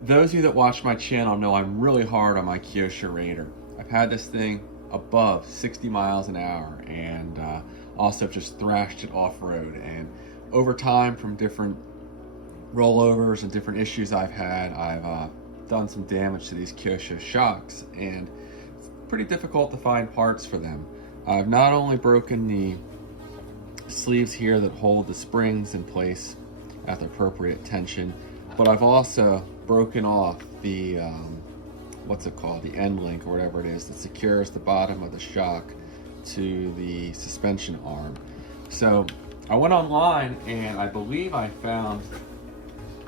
Those of you that watch my channel know I'm really hard on my Kyosho Raider. I've had this thing above 60 miles an hour and also just thrashed it off-road. And over time, from different rollovers and different issues I've had, I've done some damage to these Kyosho shocks, and it's pretty difficult to find parts for them. I've not only broken the sleeves here that hold the springs in place at the appropriate tension, but I've also broken off the what's it called, the end link or whatever it is that secures the bottom of the shock to the suspension arm. So I went online and I believe I found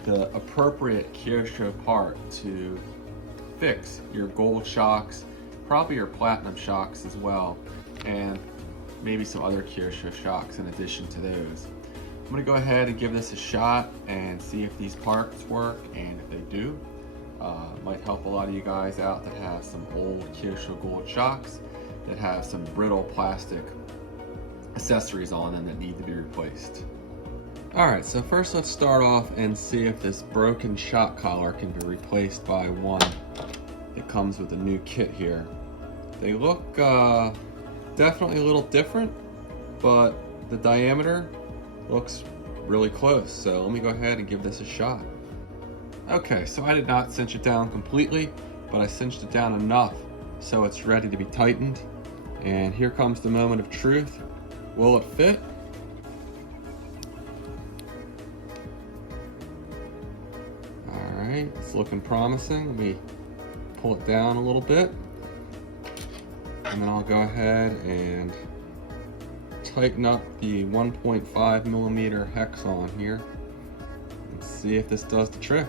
the appropriate Kyosho part to fix your gold shocks, probably your platinum shocks as well, and maybe some other Kyosho shocks in addition to those. I'm gonna go ahead and give this a shot and see if these parts work, and if they do, might help a lot of you guys out that have some old Kyosho gold shocks that have some brittle plastic accessories on them that need to be replaced. Alright, so first let's start off and see if this broken shock collar can be replaced by one that comes with a new kit here. They look definitely a little different, but the diameter looks really close, so let me go ahead and give this a shot. Okay, so I did not cinch it down completely, but I cinched it down enough so it's ready to be tightened. And here comes the moment of truth. Will it fit? Alright, it's looking promising. Let me pull it down a little bit, and then I'll go ahead and tighten up the 1.5 millimeter hex on here and see if this does the trick.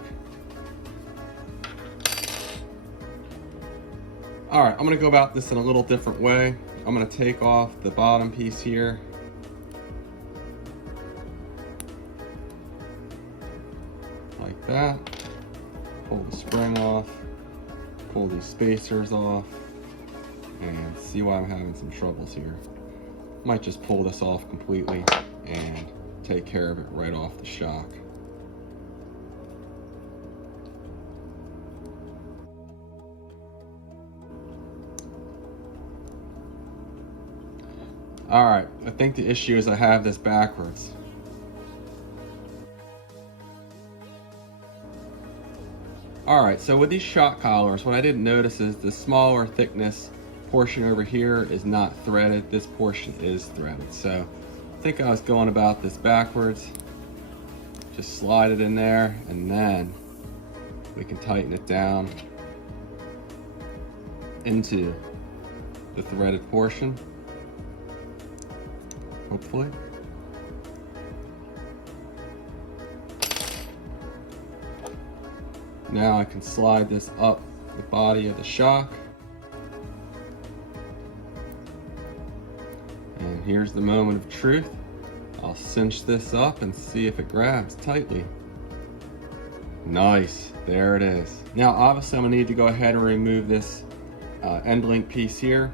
Alright, I'm going to go about this in a little different way. I'm going to take off the bottom piece here. Like that. Pull the spring off. Pull these spacers off. And see why I'm having some troubles here. Might just pull this off completely and take care of it right off the shock. Alright, I think the issue is I have this backwards. Alright, so with these shock collars, what I didn't notice is the smaller thickness portion over here is not threaded. This portion is threaded. So I think I was going about this backwards. Just slide it in there and then we can tighten it down into the threaded portion, hopefully. Now I can slide this up the body of the shock. And here's the moment of truth. I'll cinch this up and see if it grabs tightly. Nice, there it is. Now obviously I'm gonna need to go ahead and remove this end link piece here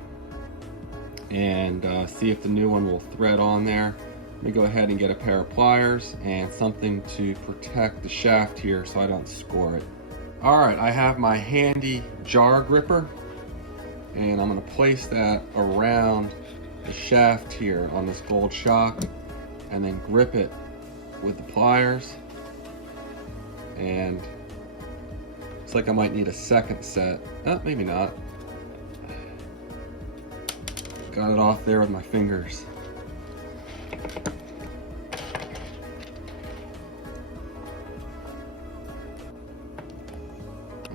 and see if the new one will thread on there. Let me go ahead and get a pair of pliers and something to protect the shaft here so I don't score it. Alright, I have my handy jar gripper and I'm going to place that around the shaft here on this gold shock and then grip it with the pliers. And it's like I might need a second set. Maybe not. Got it off there with my fingers.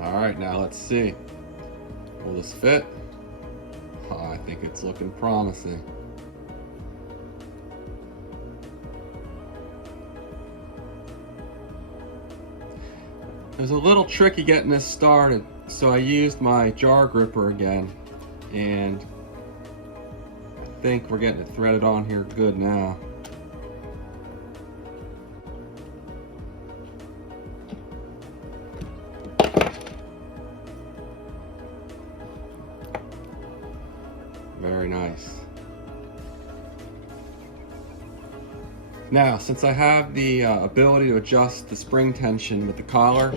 Alright, now let's see. Will this fit? Oh, I think it's looking promising. It was a little tricky getting this started, so I used my jar gripper again, and I think we're getting it threaded on here good now. Very nice. Now, since I have the ability to adjust the spring tension with the collar,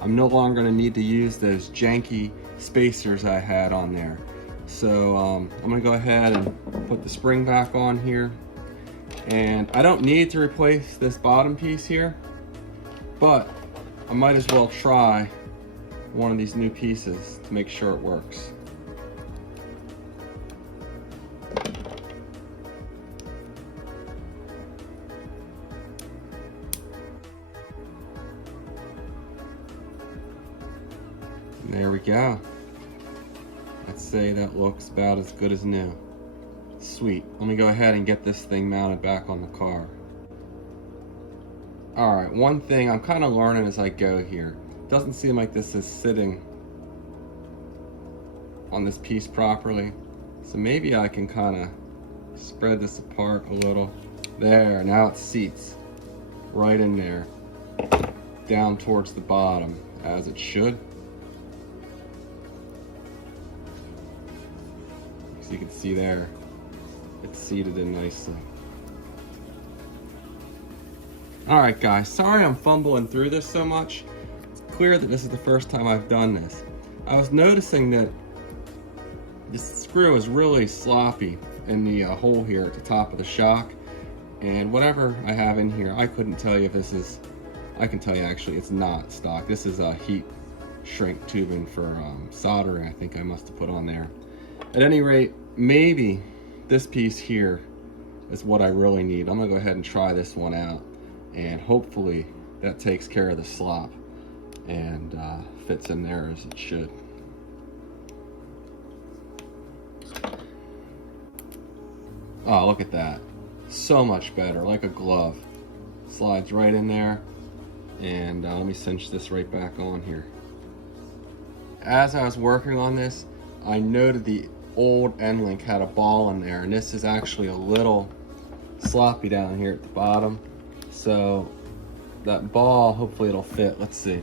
I'm no longer going to need to use those janky spacers I had on there. So I'm going to go ahead and put the spring back on here. And I don't need to replace this bottom piece here, but I might as well try one of these new pieces to make sure it works. There we go. I'd say that looks about as good as new. Sweet. Let me go ahead and get this thing mounted back on the car. Alright, one thing I'm kind of learning as I go here. Doesn't seem like this is sitting on this piece properly. So maybe I can kind of spread this apart a little. There, now it seats right in there. Down towards the bottom, as it should. So you can see there, it's seated in nicely. Alright guys, sorry I'm fumbling through this so much. It's clear that this is the first time I've done this. I was noticing that this screw is really sloppy in the hole here at the top of the shock. And whatever I have in here, I couldn't tell you if this is, I can tell you actually it's not stock. This is a heat shrink tubing for soldering I think I must have put on there. At any rate, maybe this piece here is what I really need. I'm gonna go ahead and try this one out, and hopefully that takes care of the slop and fits in there as it should. Oh, look at that. So much better, like a glove. Slides right in there, and let me cinch this right back on here. As I was working on this, I noted the old end link had a ball in there, and this is actually a little sloppy down here at the bottom. So that ball, hopefully it'll fit. Let's see.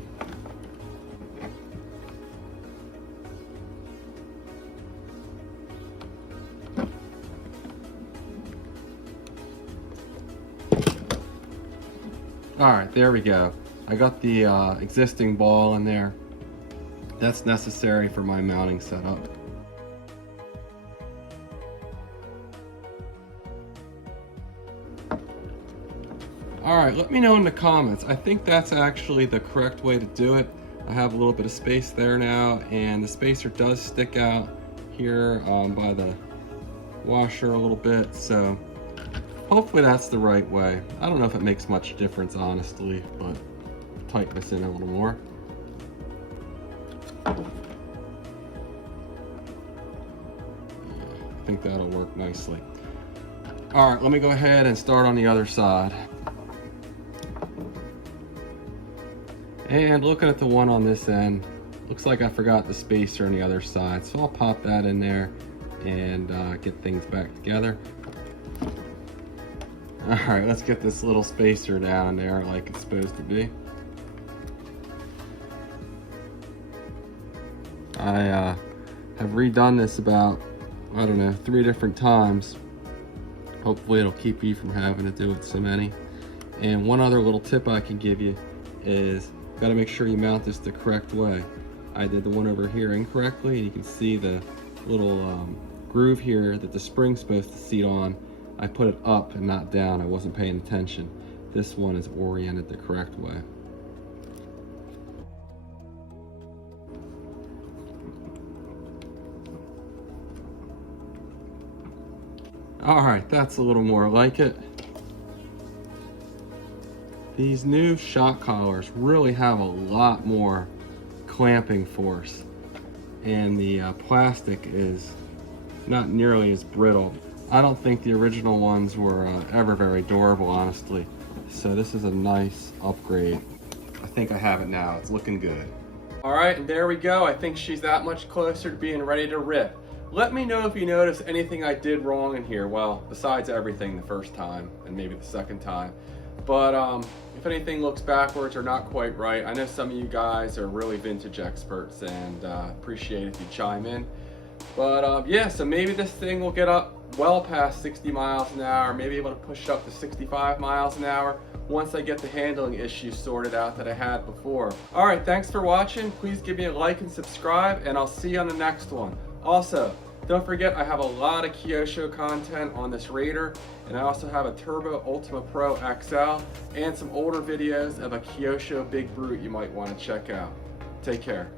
All right, there we go. I got the existing ball in there. That's necessary for my mounting setup. All right, let me know in the comments. I think that's actually the correct way to do it. I have a little bit of space there now, and the spacer does stick out here by the washer a little bit, so hopefully that's the right way. I don't know if it makes much difference, honestly, but tighten this in a little more. I think that'll work nicely. All right, let me go ahead and start on the other side. And looking at the one on this end, looks like I forgot the spacer on the other side, so I'll pop that in there and get things back together. All right, let's get this little spacer down there like it's supposed to be. I have redone this about, I don't know, 3 different times. Hopefully it'll keep you from having to do it so many. And one other little tip I can give you is, got to make sure you mount this the correct way. I did the one over here incorrectly, and you can see the little groove here that the spring's supposed to seat on. I put it up and not down. I wasn't paying attention. This one is oriented the correct way. All right, that's a little more like it. These new shock collars really have a lot more clamping force, and the plastic is not nearly as brittle. I don't think the original ones were ever very durable, honestly. So this is a nice upgrade. I think I have it now. It's looking good. All right, and there we go. I think she's that much closer to being ready to rip. Let me know if you notice anything I did wrong in here. Well, besides everything the first time and maybe the second time. But if anything looks backwards or not quite right, I know some of you guys are really vintage experts, and appreciate if you chime in. But yeah, so maybe this thing will get up well past 60 miles an hour, maybe able to push up to 65 miles an hour once I get the handling issues sorted out that I had before. All right, thanks for watching. Please give me a like and subscribe, and I'll see you on the next one. Also, don't forget I have a lot of Kyosho content on this Raider, and I also have a Turbo Ultima Pro XL and some older videos of a Kyosho Big Brute you might want to check out. Take care.